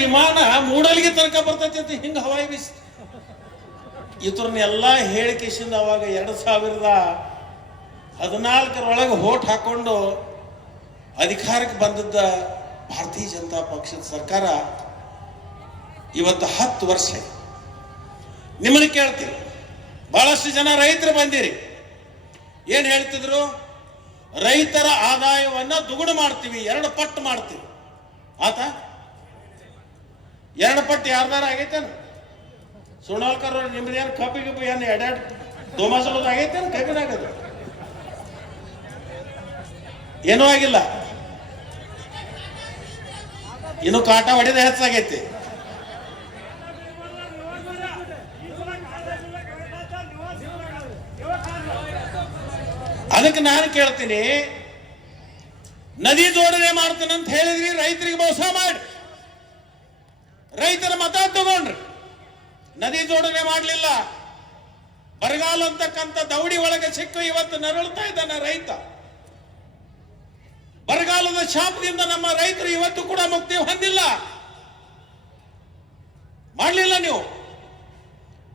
ವಿಮಾನ ಮೂಡಲ್ಗೆ ತನಕ ಬರ್ತೈತಿ ಅಂತ ಹಿಂಗೆ ಹವಾಯಿ ಬೀಸ್. ಇದ್ರನ್ನೆಲ್ಲ ಹೇಳಿಕೆಸಿಂದ ಅವಾಗ ಎರಡು ಸಾವಿರದ ಹದಿನಾಲ್ಕರೊಳಗೆ ಹೋಟ್ ಹಾಕೊಂಡು ಅಧಿಕಾರಕ್ಕೆ ಬಂದಿದ್ದ ಭಾರತೀಯ ಜನತಾ ಪಕ್ಷದ ಸರ್ಕಾರ ಇವತ್ತು ಹತ್ತು ವರ್ಷ ನಿಮ್ಮನ್ನು ಕೇಳ್ತೀರಿ ಬಹಳಷ್ಟು ಜನ ರೈತರು ಬಂದಿರಿ. ಏನು ಹೇಳ್ತಿದ್ರು? ರೈತರ ಆದಾಯವನ್ನ ದುಗುಡು ಮಾಡ್ತೀವಿ, ಎರಡು ಪಟ್ಟು ಮಾಡ್ತೀವಿ. ಆತ? ಎರಡು ಪಟ್ಟು ಯಾರ್ದಾರ ಆಗೈತೇನು? ಸುಣಾಲ್ಕರ್ ನಿಮ್ದು ಏನು ಕಬ್ಬಿ ಗಿಬ್ಬಿ ಏನು ಎಡ್ಯಾಡ್ ದೋಮಾಸಲದ ಆಗೈತೇನು ಕಬ್ಬಿನಾಗದು? ಏನೂ ಆಗಿಲ್ಲ. ಇನ್ನು ಕಾಟ ಹೊಡೆದ ಹೆಚ್ಚಾಗೈತಿ. ಅದಕ್ಕೆ ನಾನು ಕೇಳ್ತೀನಿ, ನದಿ ಜೋಡಣೆ ಮಾಡ್ತೇನೆ ಅಂತ ಹೇಳಿದ್ರಿ ರೈತರಿಗೆ ಮೋಸ ಮಾಡಿ. ರೈತರ ಮತ ತಗೊಂಡ್ರಿ. ನದಿ ಜೋಡಣೆ ಮಾಡಲಿಲ್ಲ. ಬರಗಾಲ ಅಂತಕ್ಕಂಥ ದೌಡಿ ಒಳಗೆ ಸಿಕ್ಕು ಇವತ್ತು ನರಳುತ್ತಾ ಇದ್ದಾನೆ ರೈತ. ಬರಗಾಲದ ಶಾಪದಿಂದ ನಮ್ಮ ರೈತರು ಇವತ್ತು ಕೂಡ ಮುಕ್ತಿ ಹೊಂದಿಲ್ಲ. ಮಾಡಲಿಲ್ಲ ನೀವು.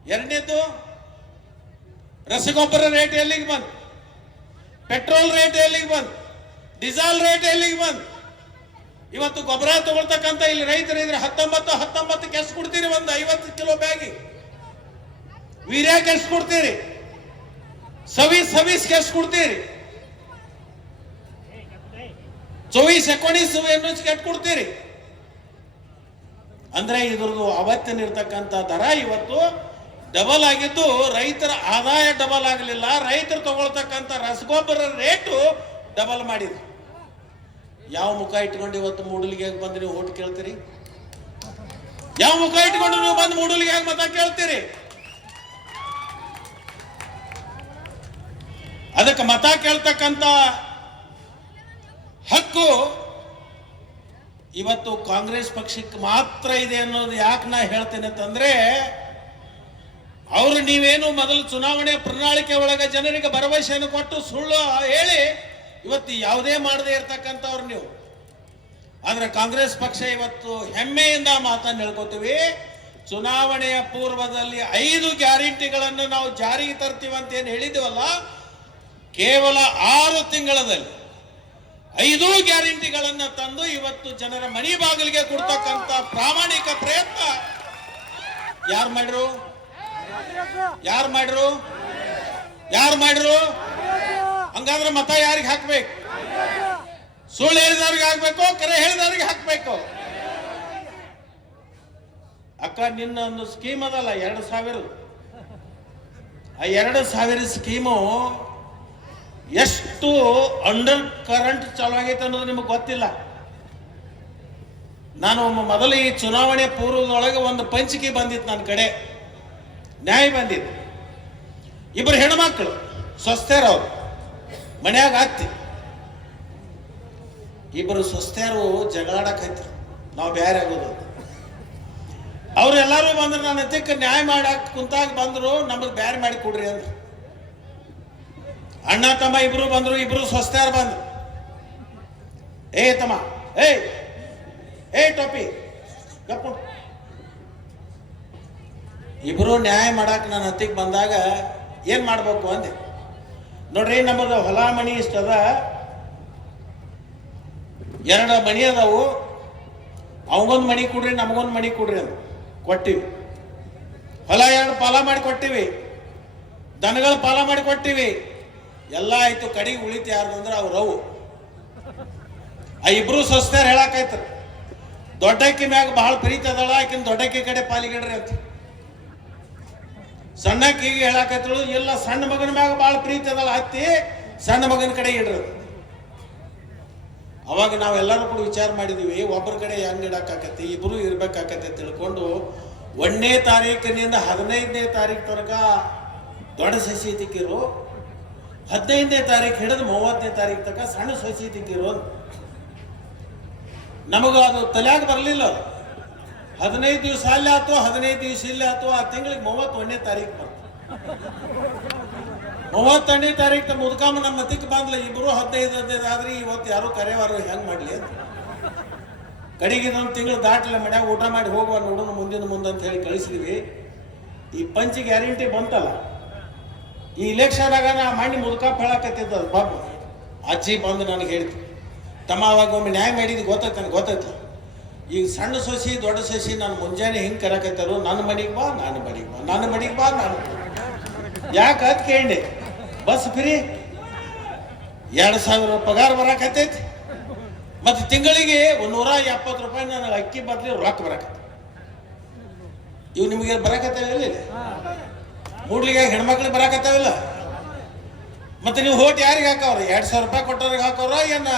ಎರಡನೇದು ರಸಗೊಬ್ಬರ ರೇಟ್ ಎಲ್ಲಿಗೆ ಬಂತು? ಪೆಟ್ರೋಲ್ ರೇಟ್ ಎಲ್ಲಿಗೆ ಬಂತು? ಡೀಸೆಲ್ ರೇಟ್ ಎಲ್ಲಿಗೆ ಬಂತು? ಇವತ್ತು ಗೊಬ್ಬರ ತಗೊಳ್ತಕ್ಕಂಥ ಇಲ್ಲಿ ರೈತರು ಇದ್ರೆ ಹತ್ತೊಂಬತ್ತು ಹತ್ತೊಂಬತ್ತು ಕೆಸ್ ಕೊಡ್ತೀರಿ ಒಂದು ಐವತ್ತು ಕಿಲೋ ಬ್ಯಾಗಿ. ವೀರ್ಯ ಕೆಸ್ ಕೊಡ್ತೀರಿ. ಸವೀಸ್ ಸವೀಸ್ ಕೆಸ್ ಕೊಡ್ತೀರಿ. ಚೌವೀಸ್ ಎಕೋಣೀಸ್ ಎನ್ನೋಸ್ಗೆ ಕೆಟ್ ಕೊಡ್ತೀರಿ. ಅಂದ್ರೆ ಇದ್ರದ್ದು ಅವತ್ತಿನ ಇರ್ತಕ್ಕಂಥ ದರ ಇವತ್ತು ಡಬಲ್ ಆಗಿದ್ದು ರೈತರ ಆದಾಯ ಡಬಲ್ ಆಗಲಿಲ್ಲ. ರೈತರು ತಗೊಳ್ತಕ್ಕಂಥ ರಸಗೊಬ್ಬರ ರೇಟು ಡಬಲ್ ಮಾಡಿದ್ರು. ಯಾವ ಮುಖ ಇಟ್ಕೊಂಡು ಇವತ್ತು ಮೂಡಲಿಗೆ ಬಂದು ನೀವು ಓಟ್ ಕೇಳ್ತೀರಿ? ಯಾವ ಮುಖ ಇಟ್ಕೊಂಡು ನೀವು ಬಂದು ಮೂಡಲಿಗೆ ಮತ ಕೇಳ್ತೀರಿ? ಅದಕ್ಕೆ ಮತ ಕೇಳ್ತಕ್ಕಂತ ಹಕ್ಕು ಇವತ್ತು ಕಾಂಗ್ರೆಸ್ ಪಕ್ಷಕ್ಕೆ ಮಾತ್ರ ಇದೆ ಅನ್ನೋದು ಯಾಕೆ ನಾ ಹೇಳ್ತೇನೆ ಅಂತಂದ್ರೆ, ಅವರು ನೀವೇನು ಮೊದಲು ಚುನಾವಣೆ ಪ್ರಣಾಳಿಕೆ ಒಳಗೆ ಜನರಿಗೆ ಭರವಸೆಯನ್ನು ಕೊಟ್ಟು ಸುಳ್ಳು ಹೇಳಿ ಇವತ್ತು ಯಾವುದೇ ಮಾಡದೇ ಇರ್ತಕ್ಕಂಥವ್ರು ನೀವು. ಆದರೆ ಕಾಂಗ್ರೆಸ್ ಪಕ್ಷ ಇವತ್ತು ಹೆಮ್ಮೆಯಿಂದ ಮಾತನ್ನು ಹೇಳ್ಕೊತೀವಿ. ಚುನಾವಣೆಯ ಪೂರ್ವದಲ್ಲಿ ಐದು ಗ್ಯಾರಂಟಿಗಳನ್ನು ನಾವು ಜಾರಿಗೆ ತರ್ತೀವಿ ಅಂತ ಏನು ಹೇಳಿದ್ದೀವಲ್ಲ? ಕೇವಲ ಆರು ತಿಂಗಳಲ್ಲಿ ಐದು ಗ್ಯಾರಂಟಿಗಳನ್ನು ತಂದು ಇವತ್ತು ಜನರ ಮನಿ ಬಾಗಿಲಿಗೆ ಕೊಡ್ತಕ್ಕಂಥ ಪ್ರಾಮಾಣಿಕ ಪ್ರಯತ್ನ. ಯಾರು ಮಾಡ್ರು? ಯಾರು ಮಾಡ್ರು? ಯಾರು ಮಾಡ್ರು? ಹಂಗಾದ್ರೆ ಮತ ಯಾರಿಗೆ ಹಾಕ್ಬೇಕು? ಸುಳ್ಳು ಹೇಳಿದವ್ರಿಗೆ ಹಾಕ್ಬೇಕು, ಕರೆ ಹೇಳಿದವ್ರಿಗೆ ಹಾಕ್ಬೇಕು. ಅಕ್ಕ, ನಿನ್ನ ಒಂದು ಸ್ಕೀಮ್ ಅದಲ್ಲ, ಎರಡು ಸಾವಿರ. ಆ ಎರಡು ಸಾವಿರ ಸ್ಕೀಮು ಎಷ್ಟು ಅಂಡರ್ ಕರೆಂಟ್ ಚಾಲು ಆಗೈತೆ ಅನ್ನೋದು ನಿಮಗೆ ಗೊತ್ತಿಲ್ಲ. ನಾನು ಮೊದಲು ಈ ಚುನಾವಣೆ ಪೂರ್ವದೊಳಗೆ ಒಂದು ಪಂಚಿಕೆ ಬಂದಿತ್ತು ನನ್ನ ಕಡೆ. ನ್ಯಾಯ ಬಂದಿತ್ತು ಇಬ್ಬರು ಹೆಣ್ಮಕ್ಳು ಸ್ವಸ್ಥರವ್ರು ಮನ್ಯಾಗ ಆಗ್ತಿ ಇಬ್ಬರು ಸ್ವಸ್ಥರು ಜಗಳಾಡಕೈತ್ರು ನಾವು ಬೇರೆ ಆಗೋದು ಅವರೆಲ್ಲರೂ ಬಂದ್ರು, ನನ್ನ ಅದಕ್ಕೆ ನ್ಯಾಯ ಮಾಡಕ್ ಕುಂತಾಗ ಬಂದರು, ನಮಗೆ ಬೇರೆ ಮಾಡಿ ಕೊಡ್ರಿ ಅಂದ್ರು. ಅಣ್ಣ, ತಮ್ಮ ಇಬ್ರು ಬಂದರು, ಇಬ್ರು ಸ್ವಸ್ಥರು ಬಂದ್ರು. ಏ, ತಮ್ಮ, ಏಯ್, ಏ, ಟೊಪಿ, ಗಪ್ಪು ಇಬ್ರು ನ್ಯಾಯ ಮಾಡಕ್ಕೆ ನನ್ನ ಹತ್ತಿಗೆ ಬಂದಾಗ ಏನು ಮಾಡ್ಬೇಕು ಅಂದೆ. ನೋಡ್ರಿ, ನಮ್ಮದು ಹೊಲ ಮಣಿ ಇಷ್ಟದ. ಎರಡು ಮಣಿ ಅದಾವು. ಅವಂಗೊಂದು ಮಣಿ ಕೊಡ್ರಿ, ನಮಗೊಂದು ಮಣಿ ಕೊಡ್ರಿ ಅಂತ ಕೊಟ್ಟಿವಿ. ಹೊಲ ಎರಡು ಪಾಲ ಮಾಡಿ ಕೊಟ್ಟಿವಿ. ದನಗಳ ಪಾಲ ಮಾಡಿ ಕೊಟ್ಟಿವಿ. ಎಲ್ಲ ಆಯ್ತು, ಕಡೆಗೆ ಉಳಿತು ಯಾರ್ದಂದ್ರೆ ಅವ್ರು ಅವು. ಆ ಇಬ್ರು ಸೊಸ್ತಾರ ಹೇಳಾಕೈತ್ರ ದೊಡ್ಡಕ್ಕಿ ಮ್ಯಾಗ ಬಹಳ ಪ್ರೀತಿ ಅದಳ, ಆಕಿನ ದೊಡ್ಡಕ್ಕಿ ಕಡೆ ಪಾಲಿಗಿಡ್ರಿ ಅಂತ. ಸಣ್ಣಕ್ಕಿಗೆ ಹೇಳಾಕತ್ತಳು ಎಲ್ಲ ಸಣ್ಣ ಮಗನ ಮ್ಯಾಗ ಬಹಳ ಪ್ರೀತಿ ಅದಲ್ಲ ಹತ್ತಿ ಸಣ್ಣ ಮಗನ ಕಡೆ ಇಡ್ರದು. ಅವಾಗ ನಾವೆಲ್ಲರೂ ಕೂಡ ವಿಚಾರ ಮಾಡಿದೀವಿ ಒಬ್ಬರ ಕಡೆ ಹೆಂಗ್ ಇಡಕ್ಕಾಕತಿ ಇಬ್ರು ಇರ್ಬೇಕಾಕತಿ ತಿಳ್ಕೊಂಡು, ಒಂದನೇ ತಾರೀಕಿನಿಂದ ಹದಿನೈದನೇ ತಾರೀಕು ತನಕ ದೊಡ್ಡ ಸಸಿ ತಿಕ್ಕಿರು. ಹದಿನೈದನೇ ತಾರೀಕು ಹಿಡಿದು ಮೂವತ್ತನೇ ತಾರೀಕು ತನಕ ಸಣ್ಣ ಸಸಿ ತಿಕ್ಕಿರು ನಮಗೂ ಅದು ತಲೆಯಾಗ ಬರಲಿಲ್ಲ ಅದು. ಹದಿನೈದು ದಿವಸ ಅಲ್ಲಿ ಆತು, ಹದಿನೈದು ದಿವಸ ಇಲ್ಲಿ ಆತು, ಆ ತಿಂಗಳಿಗೆ ಮೂವತ್ತೊಂದನೇ ತಾರೀಕು ಬಂತು. ಮೂವತ್ತೊಂದನೇ ತಾರೀಕು ಮುದ್ಕಾಮ ನಮ್ಮ ಮತಿಗೆ ಬಂದ್ಲ, ಇಬ್ರು ಹದಿನೈದು ಹದಿನೈದು ಆದ್ರೆ, ಇವತ್ತು ಯಾರು ಕರೆವಾರು ಹೆಂಗ್ ಮಾಡ್ಲಿ ಅಂತ. ಕಡೆಗೆ ಇದೊಂದು ತಿಂಗಳು ದಾಟ್ಲ ಮನ್ಯಾಗ ಊಟ ಮಾಡಿ ಹೋಗುವ ನೋಡೋಣ ಮುಂದಿನ ಮುಂದೆ ಅಂತ ಹೇಳಿ ಕಳಿಸಿದ್ವಿ. ಈ ಪಂಚ ಗ್ಯಾರಂಟಿ ಬಂತಲ್ಲ. ಈ ಇಲೆಕ್ಷನ್ ಆಗ ನಾ ಮಾಡಿ ಮುದುಕ ಹೇಳಕತ್ತಿದ್ದ ಬಾಬು ಅಜ್ಜಿ ಬಂದು ನನಗೆ ಹೇಳ್ತೀನಿ ತಮ್ಮ ಅವಾಗ ಒಮ್ಮೆ ನ್ಯಾಯ ಮಾಡಿದ್ದು ಗೊತ್ತೈತೆ ನನಗೆ ಗೊತ್ತೈತಿ ಈಗ ಸಣ್ಣ ಸೊಸಿ, ದೊಡ್ಡ ಸೊಸಿ ನಾನು ಮುಂಜಾನೆ ಹಿಂಗೆ ಕರಕತ್ತಾರು, ನನ್ನ ಮನೆಗೆ ಬಾ, ನನ್ನ ಮನೆಗೆ ಬಾ, ನನ್ನ ಮನೆಗೆ ಬಾ ನಾನು ಯಾಕೆ ಅದು ಕೇಳಿ ಬಸ್ ಫ್ರೀ? ಎರಡು ಸಾವಿರ ಪಗಾರ ಬರಕತ್ತೈತಿ. ಮತ್ತು ತಿಂಗಳಿಗೆ ನೂರ ಎಪ್ಪತ್ತು ರೂಪಾಯಿ ನನಗೆ ಅಕ್ಕಿ ಬದಲಿ ರೊಕ್ಕ ಬರಕತ್ತೆ ಇವು ನಿಮಗೆ ಬರಕತ್ತಾವಿಲ್ಲ ಇಲ್ಲಿ? ಮೂಡ್ಲಿಗೆ ಹೆಣ್ಮಕ್ಳಿಗೆ ಬರಕತ್ತಾವಿಲ್ಲ? ಮತ್ತು ನೀವು ಹೋಟ್ ಯಾರಿಗೆ ಹಾಕವ್ರ? ಎರಡು ಸಾವಿರ ರೂಪಾಯಿ ಕೊಟ್ಟವ್ರಿಗೆ ಹಾಕವ್ರ ಏನ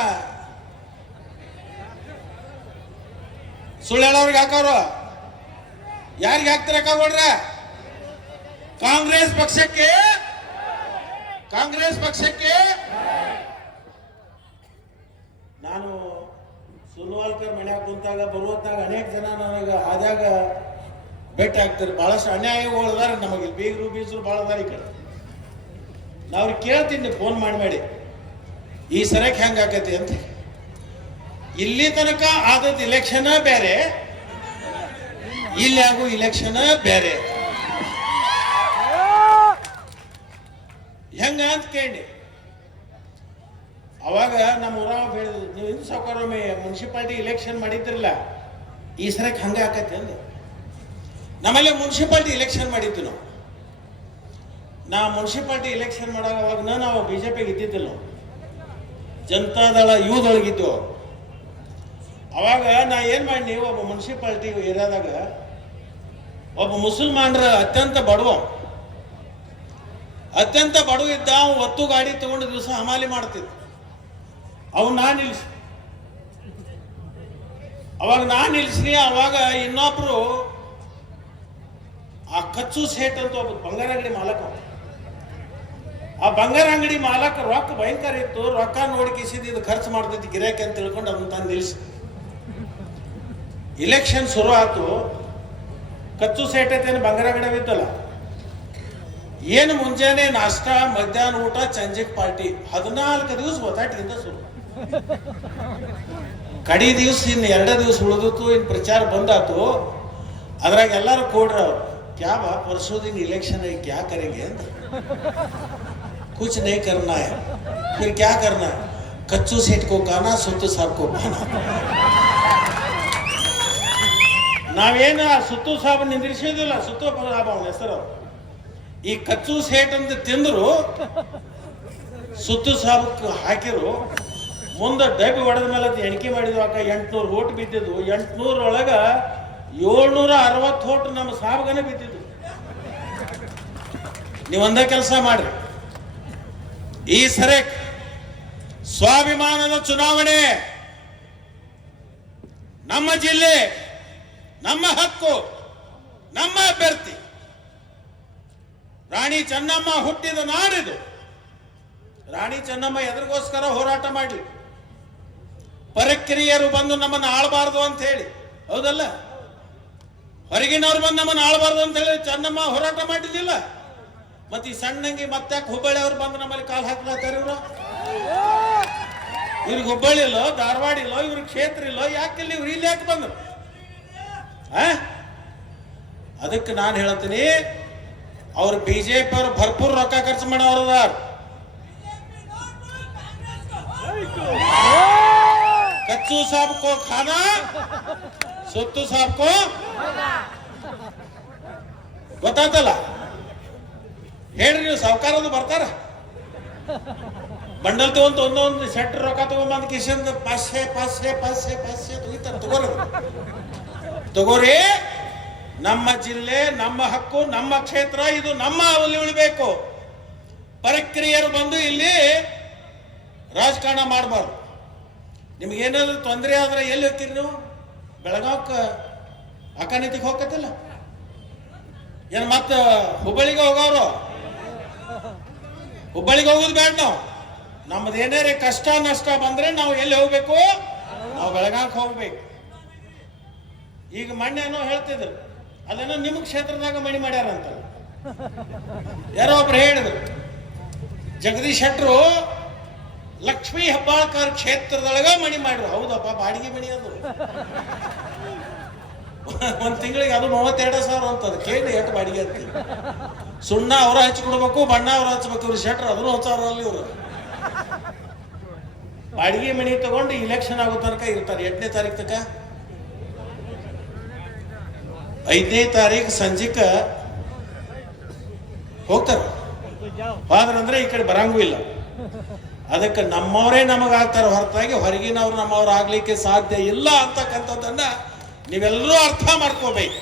ಸುಳ್ಳು ಹೇಳೋರಿಗೆ ಹಾಕೋರು. ಯಾರಿಗೆ ಹಾಕ್ತಾರೆ ಕಾಗೋಡ್ರ ಕಾಂಗ್ರೆಸ್ ಪಕ್ಷಕ್ಕೆ? ಕಾಂಗ್ರೆಸ್ ಪಕ್ಷಕ್ಕೆ? ನಾನು ಸುಲ್ವಾಲ್ಕರ್ ಮನ್ಯಾಗ ಕುಂತಾಗ ಬರುವತ್ತಾಗ ಅನೇಕ ಜನ ನನಗೆ ಆದಾಗ ಭೇಟಿ ಆಗ್ತಾರೆ. ಭಾಳಷ್ಟು ಅನ್ಯಾಯಗಳು ಅದಾರ ನಮಗೆ. ಬೀಗರು ಬೀಸರು ಭಾಳ ಅದಾರ ಈ ಕಡೆ. ನಾವ್ರಿಗೆ ಕೇಳ್ತೀನಿ ಫೋನ್ ಮಾಡಿ ಮಾಡಿ ಈ ಸರಕ್ಕೆ ಹೆಂಗೆ ಆಕೈತಿ ಅಂತ. ಇಲ್ಲಿ ತನಕ ಆದದ್ದು ಇಲೆಕ್ಷನ್ ಬೇರೆ. ಇಲ್ಲಿ ಆಗೋ ಇಲೆಕ್ಷನ್ ಬೇರೆ. ಹೆಂಗ ಅಂತ ಕೇಳಿ. ಅವಾಗ ನಮ್ಮ ಊರಾವ್ ಹೇಳಿದ್ರು, ನೀವು ಮುನ್ಸಿಪಾಲ್ಟಿ ಇಲೆಕ್ಷನ್ ಮಾಡಿದ್ರಲ್ಲ, ಈ ಸರಕ್ಕೆ ಹಂಗೆ ಆಕತಿ ಅಂದೆ. ನಮ್ಮಲ್ಲಿ ಮುನ್ಸಿಪಾಲ್ಟಿ ಇಲೆಕ್ಷನ್ ಮಾಡಿದ್ವಿ ನಾವು. ನಾ ಮುನ್ಸಿಪಾಲ್ಟಿ ಇಲೆಕ್ಷನ್ ಮಾಡಾಗ ಅವಾಗ ನಾವು ಬಿ ಜೆ ಪಿಗೆ ಇದ್ದಿದ್ದಿಲ್ಲ. ನಾವು ಜನತಾದಳ ಯುವದೊಳಗಿದ್ದು ಅವಾಗ ನಾ ಏನು ಮಾಡಿ ಒಬ್ಬ ಮುನ್ಸಿಪಾಲ್ಟಿ ಏರಿಯಾದಾಗ ಒಬ್ಬ ಮುಸಲ್ಮಾನರ ಅತ್ಯಂತ ಬಡವ. ಅತ್ಯಂತ ಬಡವ ಇದ್ದ ಅವ್ನು ಒತ್ತು ಗಾಡಿ ತಗೊಂಡು ದಿವಸ ಹಮಾಲಿ ಮಾಡ್ತಿದ್ದ. ಅವನು ನಾ ನಿಲ್ಸಿ. ಅವಾಗ ನಾ ನಿಲ್ಸಿ ಅವಾಗ ಇನ್ನೊಬ್ರು ಆ ಕಚ್ಚು ಸೇಟ್ ಅಂತ ಒಬ್ಬ ಬಂಗಾರ ಅಂಗಡಿ ಮಾಲಕ. ಆ ಬಂಗಾರ ಅಂಗಡಿ ಮಾಲಕ ರೊಕ್ಕ ಭಯಂಕರ ಇತ್ತು, ರೊಕ್ಕ ನೋಡಿ ಕಿಸಿದ್ ಇದು ಖರ್ಚು ಮಾಡ್ತೈತಿ ಗಿರಾಕಿ ಅಂತ ತಿಳ್ಕೊಂಡು ಅದನ್ನ ತಂದು ನಿಲ್ಸಿ ಇಲೆಕ್ಷನ್ ಶುರು ಆಯ್ತು ಕಚ್ಚು ಸೇಟೈತೇನು ಬಂಗಾರ ಗಿಡವಿದ್ದಲ್ಲ ಏನು ಮುಂಜಾನೆ ನಾಷ್ಟ, ಮಧ್ಯಾಹ್ನ ಊಟ, ಸಂಜೆಗೆ ಪಾರ್ಟಿ ಹದಿನಾಲ್ಕು ದಿವಸ ಒತ್ತಾಟದಿಂದ ಶುರು. ಕಡಿ ದಿವಸ ಇನ್ನು ಎರಡೇ ದಿವಸ ಉಳಿದಿತ್ತು, ಇನ್ನು ಪ್ರಚಾರ ಬಂದಾತು ಅದ್ರಾಗ ಎಲ್ಲರೂ ಕೊಡ್ರ ಅವ್ರು ಕ್ಯಾವ ಪರ್ಸೋದಿನ ಇಲೆಕ್ಷನ್ ಐ, ಕ್ಯಾ ಕರೆಗೆ ಅಂತ. ಕುಚ್ ನೇ करना है फिर क्या ಕಚ್ಚು है ಸುತ್ತು सेठ को ನಾವೇನು ಆ ಸುತ್ತು ಸಾಬ ನಿಂದಿರಿಸೋದಿಲ್ಲ ಸುತ್ತು ಸಾಬ ಅವನ ಹೆಸರು. ಈ ಕಚ್ಚು ಸೇಟ್ ಅಂತ ತಿಂದರು ಸುತ್ತು ಸಾಬಕ್ಕೆ ಹಾಕಿರು, ಮುಂದೆ ಡಬ್ಬಿ ಹೊಡೆದ ಮೇಲೆ ಅದು ಎಣಿಕೆ ಮಾಡಿದ್ವು ಅಕ್ಕ ಎಂಟುನೂರು ಓಟ್ ಬಿದ್ದಿದ್ದು ಎಂಟುನೂರೊಳಗೆ ಏಳ್ನೂರ ಅರವತ್ತು ಓಟ್ ನಮ್ಮ ಸಾಬ್ಗನೇ ಬಿದ್ದಿದ್ದು. ನೀವೊಂದೇ ಕೆಲಸ ಮಾಡ್ರಿ. ಈ ಸರಿ ಸ್ವಾಭಿಮಾನದ ಚುನಾವಣೆ. ನಮ್ಮ ಜಿಲ್ಲೆ ನಮ್ಮ ಹಕ್ಕು, ನಮ್ಮ ಅಭ್ಯರ್ಥಿ. ರಾಣಿ ಚೆನ್ನಮ್ಮ ಹುಟ್ಟಿದ ನಾಡಿದು. ರಾಣಿ ಚೆನ್ನಮ್ಮ ಎದುರಿಗೋಸ್ಕರ ಹೋರಾಟ ಮಾಡಿ ಪರಕ್ರಿಯರು ಬಂದು ನಮ್ಮನ್ನು ಆಳಬಾರ್ದು ಅಂತ ಹೇಳಿ. ಹೌದಲ್ಲ? ಹೊರಗಿನವ್ರು ಬಂದು ನಮ್ಮನ್ನು ಆಳಬಾರ್ದು ಅಂತ ಹೇಳಿ ಚೆನ್ನಮ್ಮ ಹೋರಾಟ ಮಾಡಿದ್ದಿಲ್ಲ ಮತ್ತೆ ಈ ಸಣ್ಣಂಗಿ ಮತ್ತೆ ಹುಬ್ಬಳ್ಳಿ ಅವ್ರು ಬಂದು ನಮ್ಮಲ್ಲಿ ಕಾಲು ಹಾಕ್ಲಾತಾರೆ ಇವರು? ಇವ್ರಿಗೆ ಹುಬ್ಬಳ್ಳಿ ಇಲ್ಲೋ ಧಾರವಾಡ ಇಲ್ಲೋ ಇವ್ರಿಗೆ ಕ್ಷೇತ್ರ ಇಲ್ಲೋ ಯಾಕೆ ಇಲ್ಲಿ ಇವ್ರು, ಇಲ್ಲಿ ಯಾಕೆ ಬಂದ್ರು? ಅದಕ್ಕೆ ನಾನು ಹೇಳ್ತೀನಿ ಅವ್ರು ಬಿ ಜೆ ಪಿ ಅವ್ರು ಭರ್ಪೂರ್ ರೊಕ್ಕ ಖರ್ಚು ಮಾಡೋರು ಅದಾರ कच्चू साहब को खाना सुत्तू साहब को ಗೊತ್ತಾತಲ್ಲ ಹೇಳ್ರಿ ನೀವು ಸಾವುಕಾರದು ಬರ್ತಾರ ಬಂಡಲ್ ತಗೊಂತ ಒಂದೊಂದು ಸೆಟ್ ರೊಕ್ಕ ತಗೊಂಬಂದ್ ಕಿಶನ್ ಪಾಸ್ಸೆ ಪಾಸ್ಸೆ ಪಾಸ್ಸೆ ಪಾಸ್ಸೆ ತೆಗಿತಾರ ತಗೋರಿ ತಗೋರಿ, ನಮ್ಮ ಜಿಲ್ಲೆ, ನಮ್ಮ ಹಕ್ಕು, ನಮ್ಮ ಕ್ಷೇತ್ರ, ಇದು ನಮ್ಮ ಅವಲ್ಲಿ ಉಳಿಬೇಕು. ಪರಕ್ರಿಯರು ಬಂದು ಇಲ್ಲಿ ರಾಜಕಾರಣ ಮಾಡಬಾರ್ದು. ನಿಮಗೇನಾದ್ರೂ ತೊಂದರೆ ಆದ್ರೆ ಎಲ್ಲಿ ಹೋಗ್ತೀರಿ ನೀವು? ಬೆಳಗಾವಕ್ಕೆ ಅಕಾನಿತಿಗೆ ಹೋಗತ್ತಲ್ಲ ಏನು ಮತ್ತೆ ಹುಬ್ಬಳ್ಳಿಗೆ ಹೋಗೋರು? ಹುಬ್ಬಳ್ಳಿಗೆ ಹೋಗೋದು ಬೇಡ ನಾವು. ನಮ್ದು ಏನಾರೇ ಕಷ್ಟ ನಷ್ಟ ಬಂದ್ರೆ ನಾವು ಎಲ್ಲಿ ಹೋಗ್ಬೇಕು? ನಾವು ಬೆಳಗಾವಕ್ಕೆ ಹೋಗ್ಬೇಕು. ಈಗ ಮೊನ್ನೆನೋ ಹೇಳ್ತಿದ್ರು. ಅದನ್ನ ನಿಮ್ಮ ಕ್ಷೇತ್ರದಾಗ ಮಣಿ ಮಾಡ್ಯಾರಂತ ಯಾರೋ ಒಬ್ರು ಹೇಳಿದ್ರು, ಜಗದೀಶ್ ಶೆಟ್ರು ಲಕ್ಷ್ಮೀ ಹೆಬ್ಬಾಳ್ಕರ್ ಕ್ಷೇತ್ರದೊಳಗ ಮಣಿ ಮಾಡ್ರು. ಹೌದಪ್ಪ, ಬಾಡಿಗೆ ಮಣಿ ಅದು. ಒಂದ್ ತಿಂಗಳಿಗೆ ಅದು ಮೂವತ್ತೆರಡು ಸಾವಿರ ಅಂತದ. ಕೇಳಿ ಎಷ್ಟು ಬಾಡಿಗೆ ಅಂತ ಸುಣ್ಣ ಅವ್ರ ಹಚ್ಕೊಡ್ಬೇಕು ಬಣ್ಣ ಅವ್ರ ಹಚ್ಬೇಕು ಇವ್ರು ಶೆಟ್ರ್. ಅದನ್ನು ಹಚ್ಚಾರಲ್ಲಿ ಇವರು. ಬಾಡಿಗೆ ಮಣಿ ತಗೊಂಡು ಇಲೆಕ್ಷನ್ ಆಗೋ ತನಕ ಇರ್ತಾರೆ. ಎಂಟನೇ ತಾರೀಕು ತನಕ? ಐದನೇ ತಾರೀಕು ಸಂಜೆಕ ಹೋಗ್ತಾರ. ಹೋದ್ರಂದ್ರೆ ಈ ಕಡೆ ಬರಂಗೂ ಇಲ್ಲ. ಅದಕ್ಕೆ ನಮ್ಮವರೇ ನಮಗಾಗ್ತಾರ ಹೊರತಾಗಿ ಹೊರಗಿನವ್ರು ನಮ್ಮವ್ರು ಆಗ್ಲಿಕ್ಕೆ ಸಾಧ್ಯ ಇಲ್ಲ ಅಂತಕ್ಕಂಥದ್ದನ್ನ ನೀವೆಲ್ಲರೂ ಅರ್ಥ ಮಾಡ್ಕೋಬೇಕು.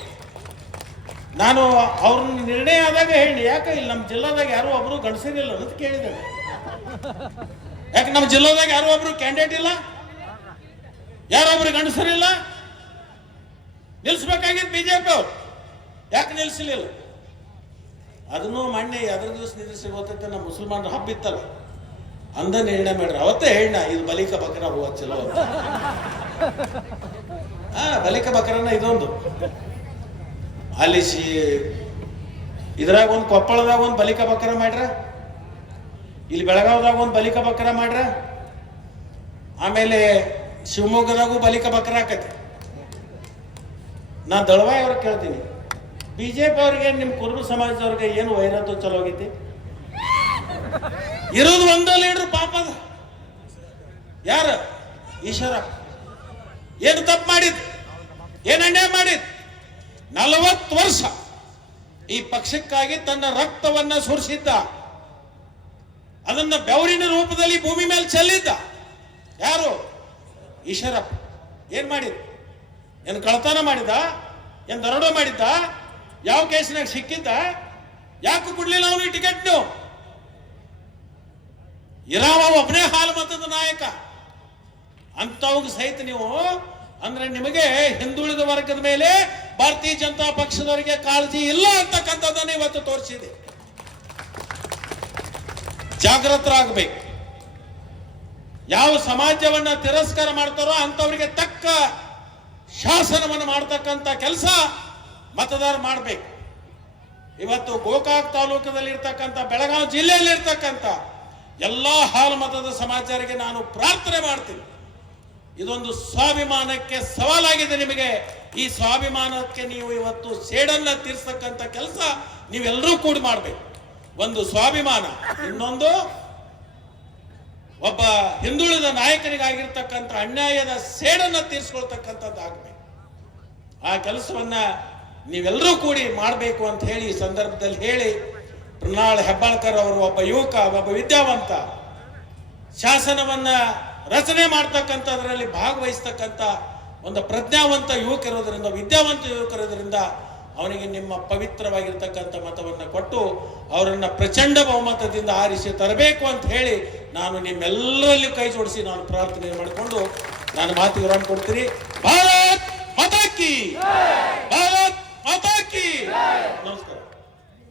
ನಾನು ಅವ್ರ ನಿರ್ಣಯ ಆದಾಗ ಹೇಳಿ, ಯಾಕೆ ಇಲ್ಲಿ ನಮ್ಮ ಜಿಲ್ಲಾದಾಗ ಯಾರು ಒಬ್ರು ಗಂಡಸರಿಲ್ಲ ಅಂತ ಕೇಳಿದೆ ಯಾಕೆ ನಮ್ಮ ಜಿಲ್ಲಾದಾಗ ಯಾರೋ ಒಬ್ರು ಕ್ಯಾಂಡಿಡೇಟ್ ಇಲ್ಲ? ಯಾರೊಬ್ರು ಗಂಡಸರಿಲ್ಲ? ನಿಲ್ಲಿಸ್ಬೇಕಾಗಿದ್ದು ಬಿಜೆಪಿ ಅವ್ರು. ಯಾಕೆ ನಿಲ್ಲಿಸಲಿಲ್ಲ ಅದನ್ನು ಮಣ್ಣೆ ಎದ್ರ ದಿವಸ ನಿಲ್ಲಿಸಿ ಗೊತ್ತೈತೆ ನಮ್ಮ ಮುಸಲ್ಮಾನರು ಹಬ್ಬ ಇತ್ತಲ್ಲ. ಅಂದ ನಿರ್ಣಯ ಮಾಡ್ರಿ, ಅವತ್ತೇ ಹೇಳ ಇದು ಬಲಿಕ ಬಕರ ಹೂವ ಚಲೋ ಹಾ, ಬಲಿಕ ಬಕರನ ಇದೊಂದು. ಅಲ್ಲಿ ಇದ್ರಾಗ ಒಂದು ಕೊಪ್ಪಳದಾಗ ಒಂದು ಬಲಿಕ ಬಕರ ಮಾಡ್ರ? ಇಲ್ಲಿ ಬೆಳಗಾವ್ದಾಗ ಒಂದು ಬಲಿಕ ಬಕರ ಮಾಡ್ರ? ಆಮೇಲೆ ಶಿವಮೊಗ್ಗದಾಗೂ ಬಲಿಕ ಬಕರ ಆಕತಿ. ನಾ ದಳವಾಯಿ ಅವ್ರಿಗೆ ಕೇಳ್ತೀನಿ. ಬಿ ಜೆ ಪಿ ಅವ್ರಿಗೆ ನಿಮ್ಮ ಕುರುಬ ಸಮಾಜದವ್ರಿಗೆ ಏನು ವೈರತ್ವ ಚಲೋ ಆಗೈತಿ? ಇರೋದು ಒಂದೇ ಲೀಡ್ರ್ ಪಾಪದ ಯಾರು? ಈಶ್ವರ. ಏನು ತಪ್ಪು ಮಾಡಿದ್? ಏನು ಅನ್ಯಾಯ ಮಾಡಿದ್? ನಲವತ್ತು ವರ್ಷ ಈ ಪಕ್ಷಕ್ಕಾಗಿ ತನ್ನ ರಕ್ತವನ್ನ ಸುರಿಸಿದ್ದ. ಅದನ್ನ ಬೆವರಿನ ರೂಪದಲ್ಲಿ ಭೂಮಿ ಮೇಲೆ ಚೆಲ್ಲಿದ್ದ. ಯಾರು? ಈಶ್ವರಪ್ಪ. ಏನ್ ಮಾಡಿದ? ಏನು ಕಳತನ ಮಾಡಿದ ಏನು ದರೋಡ ಮಾಡಿದ್ದ? ಯಾವ ಕೇಸಿನಾಗ ಸಿಕ್ಕಿದ್ದ? ಯಾಕೆ ಕೊಡ್ಲಿಲ್ಲ ಅವನಿಗೆ ಟಿಕೆಟ್ ನೀವು ಇರಾವ ಒಬ್ಬನೇ ಹಾಲು ಮತದ ನಾಯಕ. ಅಂತವಾಗ ಸಹಿತ ನೀವು, ಅಂದ್ರೆ ನಿಮಗೆ ಹಿಂದುಳಿದ ವರ್ಗದ ಮೇಲೆ ಭಾರತೀಯ ಜನತಾ ಪಕ್ಷದವರಿಗೆ ಕಾಳಜಿ ಇಲ್ಲ ಅಂತಕ್ಕಂಥದ್ದನ್ನು ಇವತ್ತು ತೋರಿಸಿದೆ. ಜಾಗೃತರಾಗಬೇಕು ಯಾವ ಸಮಾಜವನ್ನ ತಿರಸ್ಕಾರ ಮಾಡ್ತಾರೋ ಅಂತವರಿಗೆ ತಕ್ಕ ಶಾಸನವನ್ನು ಮಾಡ್ತಕ್ಕಂಥ ಕೆಲಸ ಮತದಾರ ಮಾಡಬೇಕು. ಇವತ್ತು ಗೋಕಾಕ್ ತಾಲೂಕದಲ್ಲಿ ಇರ್ತಕ್ಕಂಥ ಬೆಳಗಾವಿ ಜಿಲ್ಲೆಯಲ್ಲಿ ಇರ್ತಕ್ಕಂಥ ಎಲ್ಲ ಹಾಲು ಮತದ ಸಮಾಚಾರಕ್ಕೆ ನಾನು ಪ್ರಾರ್ಥನೆ ಮಾಡ್ತೀನಿ. ಇದೊಂದು ಸ್ವಾಭಿಮಾನಕ್ಕೆ ಸವಾಲಾಗಿದೆ ನಿಮಗೆ. ಈ ಸ್ವಾಭಿಮಾನಕ್ಕೆ ನೀವು ಇವತ್ತು ಸೇಡನ್ನ ತೀರ್ಸ್ತಕ್ಕಂಥ ಕೆಲಸ ನೀವೆಲ್ಲರೂ ಕೂಡಿ ಮಾಡಬೇಕು. ಒಂದು ಸ್ವಾಭಿಮಾನ, ಇನ್ನೊಂದು ಒಬ್ಬ ಹಿಂದುಳಿದ ನಾಯಕನಿಗಾಗಿರ್ತಕ್ಕಂಥ ಅನ್ಯಾಯದ ಸೇಡನ್ನು ತೀರಿಸ್ಕೊಳ್ತಕ್ಕಂಥದ್ದು ಆಗಬೇಕು. ಆ ಕೆಲಸವನ್ನ ನೀವೆಲ್ಲರೂ ಕೂಡಿ ಮಾಡಬೇಕು ಅಂತ ಹೇಳಿ ಈ ಸಂದರ್ಭದಲ್ಲಿ ಹೇಳಿ ಮೃಣಾಲ್ ಹೆಬ್ಬಾಳ್ಕರ್ ಅವರು ಒಬ್ಬ ಯುವಕ, ಒಬ್ಬ ವಿದ್ಯಾವಂತ ಶಾಸನವನ್ನ ರಚನೆ ಮಾಡ್ತಕ್ಕಂಥದ್ರಲ್ಲಿ ಭಾಗವಹಿಸ್ತಕ್ಕಂಥ ಒಂದು ಪ್ರಜ್ಞಾವಂತ ಯುವಕರಿರೋದ್ರಿಂದ ವಿದ್ಯಾವಂತ ಯುವಕರಿರೋದ್ರಿಂದ ಅವನಿಗೆ ನಿಮ್ಮ ಪವಿತ್ರವಾಗಿರ್ತಕ್ಕಂಥ ಮತವನ್ನು ಕೊಟ್ಟು ಅವರನ್ನು ಪ್ರಚಂಡ ಬಹುಮತದಿಂದ ಆರಿಸಿ ತರಬೇಕು ಅಂತ ಹೇಳಿ ನಾನು ನಿಮ್ಮೆಲ್ಲರಲ್ಲಿ ಕೈ ಜೋಡಿಸಿ ನಾನು ಪ್ರಾರ್ಥನೆ ಮಾಡಿಕೊಂಡು ನಾನು ಮಾತಿಗೆ ವಿರಾಮ ಕೊಡ್ತೀನಿ. ಭಾರತ್ ಮತಾಕಿ ಭಾರತ್ ಮಾತಾಕಿ